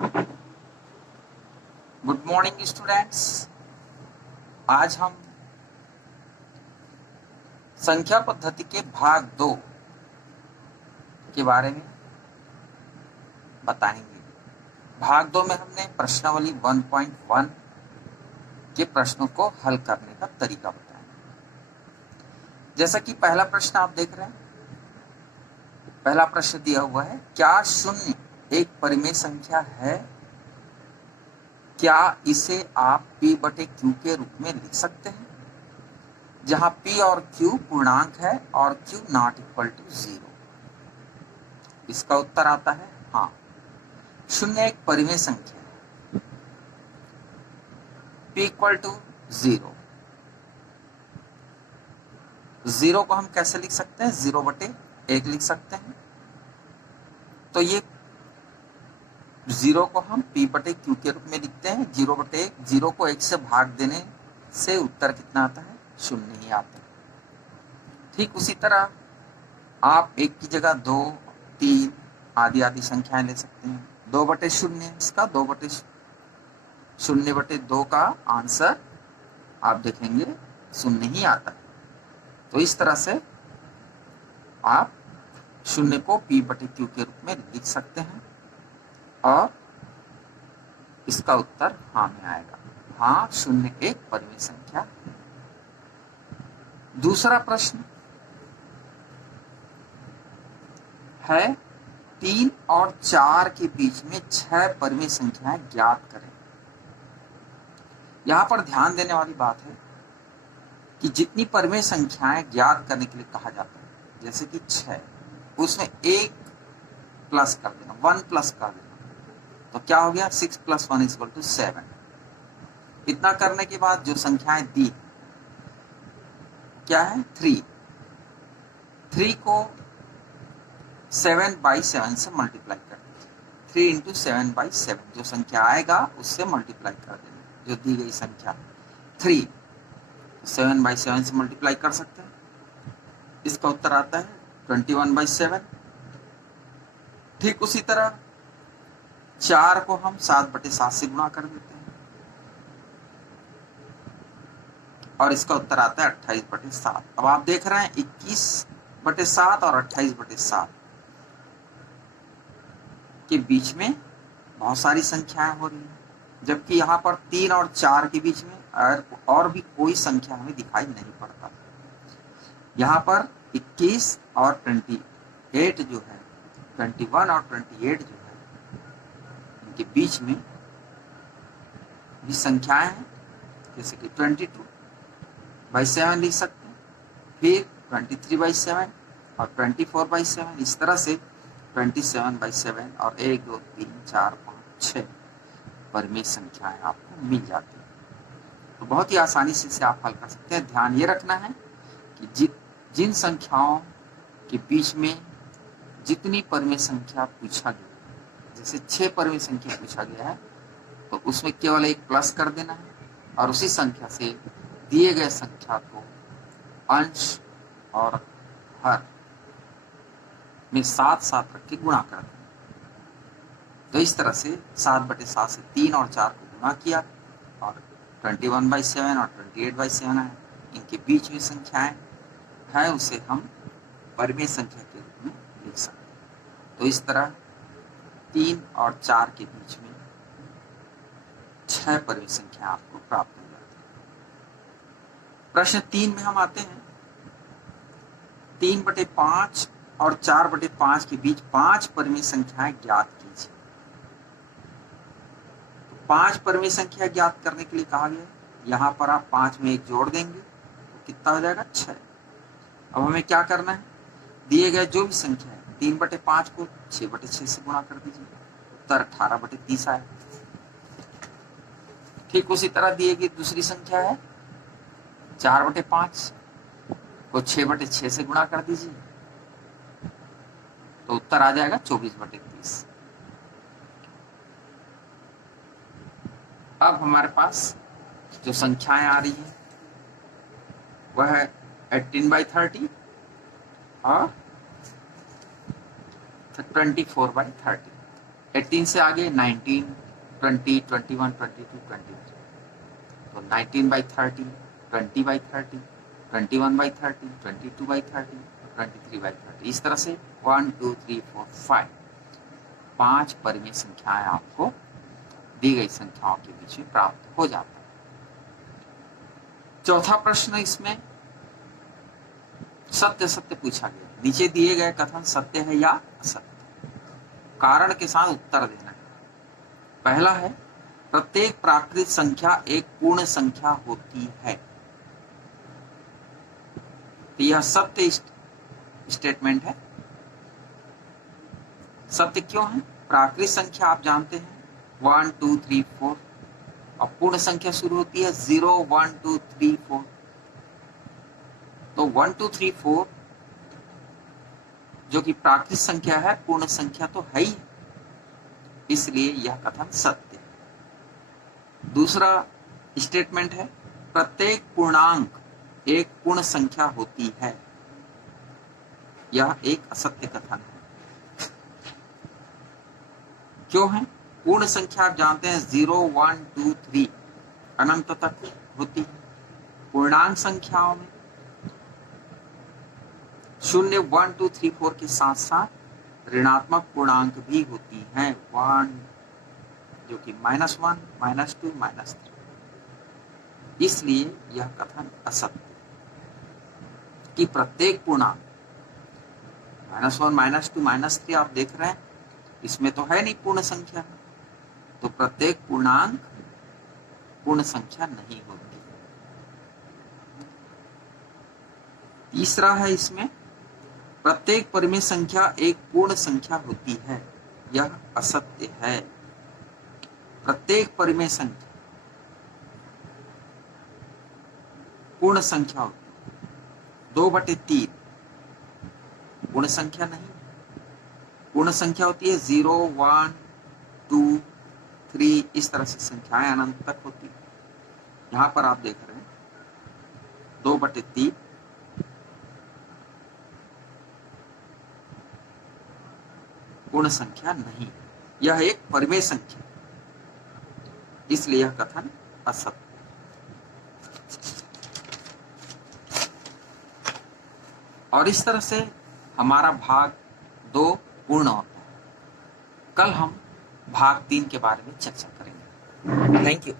Good morning students. आज हम संख्या पद्धति के भाग 2 के बारे में बताएंगे। भाग 2 में हमने प्रश्नावली 1.1 के प्रश्नों को हल करने का तरीका बताया। जैसा कि पहला प्रश्न आप देख रहे हैं, पहला प्रश्न दिया हुआ है, क्या शून्य एक परिमेय संख्या है? क्या इसे आप P बटे Q के रूप में लिख सकते हैं, जहां P और Q पूर्णांक है और Q नॉट इक्वल टू 0? इसका उत्तर आता है हाँ, शून्य एक परिमेय संख्या है। P equal to 0। 0 को हम कैसे लिख सकते हैं? 0 बटे 1 लिख सकते हैं। तो ये 0 को हम P बटे Q के रूप में लिखते हैं। 0 बटे 1, 0 को 1 से भाग देने से उत्तर कितना आता है? 0 ही आता है। ठीक उसी तरह आप 1 की जगह 2, 3 आदि आदि संख्याएं ले सकते हैं। 2 बटे 0, इसका 2 बटे 0 बटे 2 का आंसर आप देखेंगे 0 ही आता है। तो इस तरह से आप 0 को P बटे Q के रूप में लिख सकते हैं और इसका उत्तर हाँ में आएगा। हाँ, 0 एक परिमेय संख्या है। दूसरा प्रश्न है 3 और 4 के बीच में 6 परिमेय संख्याएं ज्ञात करें। यहां पर ध्यान देने वाली बात है कि जितनी परिमेय संख्याएं ज्ञात करने के लिए कहा जाता है, जैसे कि 6, उसमें 1 प्लस कर देना, 1 प्लस कर देना, तो क्या हो गया? 6 + 1 = 7। इतना करने के बाद जो संख्याएं दी क्या है? 3 को 7/7 से मल्टीप्लाई कर दीजिए। 3 × 7/7 जो संख्या आएगा उससे मल्टीप्लाई कर देना, जो दी गई संख्या 3 7/7 से मल्टीप्लाई कर सकते हैं। इसका उत्तर आता है 21/7। ठीक उसी तरह 4 को हम 7/7 से गुणा कर देते हैं और इसका उत्तर आता है 28/7। अब आप देख रहे हैं 21/7 और 28/7 के बीच में बहुत सारी संख्याएं हो रही हैं, जबकि यहाँ पर 3 और 4 के बीच में और भी कोई संख्या हमें दिखाई नहीं पड़ता। यहाँ पर 21 और 28 जो है, 21 और 28 जो है, इनके बीच में भी संख्याएं हैं, जैसे कि 22/7 लिख सकते हैं, फिर 23/7 और 24/7। इस तरह से 27/7 और 1, 2, 3, 4, 5, 6 परिमेय संख्याएं आपको मिल जाती है। तो बहुत ही आसानी से इसे आप हल कर सकते हैं। ध्यान ये रखना है कि जिन संख्याओं के बीच में जितनी परिमेय संख्या पूछा गया, जैसे 6 परिमेय संख्या पूछा गया है, तो उसमें केवल 1 प्लस कर देना है और उसी संख्या से दिए गए संख्या को अंश और हर में 7 रख के गुणा कर देना। तो इस तरह से 7/7 से 3 और 4 को गुणा किया और 21/7 और 28/7 है, इनके बीच में संख्याएं है, उसे हम परिमेय संख्या के रूप में लिख सकते हैं। तो इस तरह 3 और 4 के बीच में 6 परिमेय संख्या आपको प्राप्त हो जाती है। प्रश्न 3 में हम आते हैं। 3/5 और 4/5 के बीच 5 परिमेय संख्याएं ज्ञात कीजिए। 5 परिमेय संख्या ज्ञात करने के लिए कहा गया है। यहाँ पर आप 5 में 1 जोड़ देंगे तो कितना हो जाएगा? 6। अब हमें क्या करना है? दिए गए जो भी संख्या है, 3/5 को 6/6 से गुणा कर दीजिए, उत्तर 18/30 आए। ठीक उसी तरह दिए गई दूसरी संख्या है 4/5 को 6/6 से गुणा कर दीजिए, तो उत्तर आ जाएगा 24/30। अब हमारे पास जो संख्याएं आ रही है वह है 18/30 और 24/30। 18 से आगे 19, 20, 21, 22, 23, तो 19/30, 20/30, 21/30, 22/30, 23/30, इस तरह से 1, 2, 3, 4, 5 5 परिमेय संख्याएं आपको दी गई संख्याओं के बीच में प्राप्त हो जाता है। चौथा प्रश्न इसमें सत्य सत्य पूछा गया। नीचे दिए गए कथन सत्य है या असत्य, कारण के साथ उत्तर देना है। पहला है प्रत्येक प्राकृत संख्या एक पूर्ण संख्या होती है। तो यह सत्य स्टेटमेंट है। सत्य क्यों है? प्राकृत संख्या आप जानते हैं 1, 2, 3, 4 और पूर्ण संख्या शुरू होती है 0, 1, 2, 3, 4। तो 1, 2, 3, 4 जो कि प्राकृत संख्या है, पूर्ण संख्या तो है ही, इसलिए यह कथन सत्य है। दूसरा स्टेटमेंट है प्रत्येक पूर्णांक एक पूर्ण संख्या होती है। यह एक असत्य कथन है। क्यों है? पूर्ण संख्या आप जानते हैं 0, 1, 2, 3 अनंत तक होती है। पूर्णांक संख्याओं में 0, 1, 2, 3, 4 के साथ साथ ऋणात्मक पूर्णांक भी होती हैं, 1 जो कि -1, -2, -3। इसलिए यह कथन असत्य कि प्रत्येक पूर्णांक -1, -2, -3 आप देख रहे हैं, इसमें तो है नहीं पूर्ण संख्या, तो प्रत्येक पूर्णांक पूर्ण संख्या नहीं होती। तीसरा है इसमें प्रत्येक परिमेय संख्या एक पूर्ण संख्या होती है। यह असत्य है। प्रत्येक परिमेय संख्या पूर्ण संख्या होती है। 2/3 पूर्ण संख्या नहीं, पूर्ण संख्या होती है 0, 1, 2, 3 इस तरह से संख्याएं अनंत तक होती है। यहां पर आप देख रहे हैं 2/3 पूर्ण संख्या नहीं, यह एक परिमेय संख्या, इसलिए यह कथन असत्य। और इस तरह से हमारा भाग 2 पूर्ण होता है। कल हम भाग 3 के बारे में चर्चा करेंगे। Thank you.